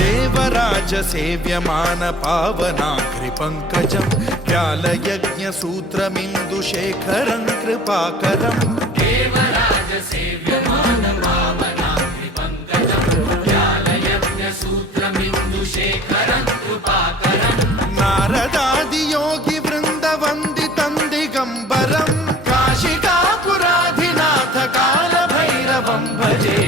देवराज सेव्यमान पावनाग्रि पंकजं व्यालयज्ञ सूत्रमिन्दुशेखरं कृपाकरं देवराज सेव्यमान पावनाग्रि पंकजं व्यालयज्ञ सूत्रमिन्दुशेखरं कृपाकरं नारदादि योगी वृंद वंदितं दिगंबरं काशिकापुराधिनाथ काल भैरवं भजे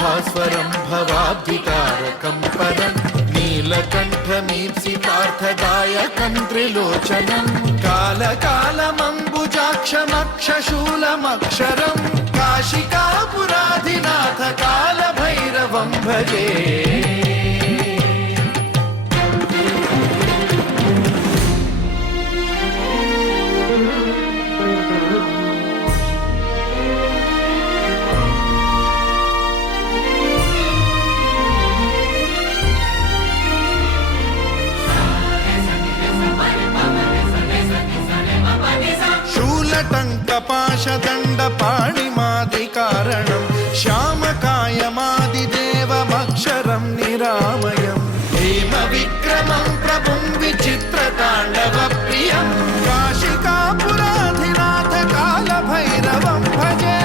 भास्वरं भवाब्धितारकं परं नीलकण्ठमीप्सितार्थदायकं त्रिलोचनं कालकालमम्बुजाक्षमक्षशूलमक्षरं काशिकापुराधिनाथ कालभैरवं भजे शूलटङ्कपाशदण्डपाणिमादिकारणं श्यामकायमादिदेवमक्षरं निरामयं भीमविक्रमं प्रभुं विचित्रताण्डवप्रियं काशिकापुराधिनाथ कालभैरवं भजे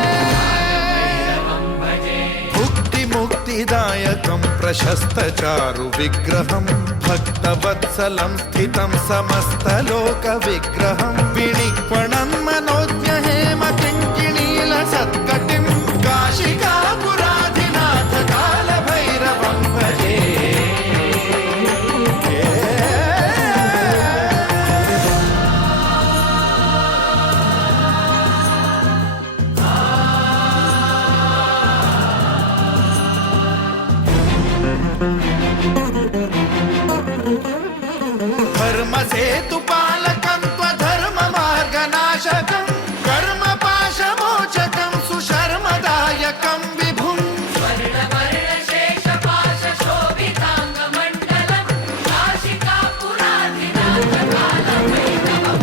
मुक्तिदायकं प्रशस्तचारु विग्रहं भक्तवत्सलं स्थितं समस्तलोकविग्रहं विनिक्वणं मनोज्ञ हेमकिङ्किणीलसत्कटिं काशिकापुराधिनाथ कालभैरवं भजे धर्मसेतुपालकं त्वधर्ममार्गनाशकं कर्मपाशमोचकं सुशर्मदायकं विभुं स्वर्णवर्णशेषपाशशोभिताङ्गमण्डलं काशिकापुराधिनाथ कालभैरवं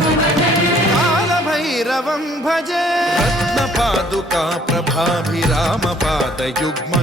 कालभैरवं भजे भजे रत्नपादुका प्रभाभिरामपादयुग्म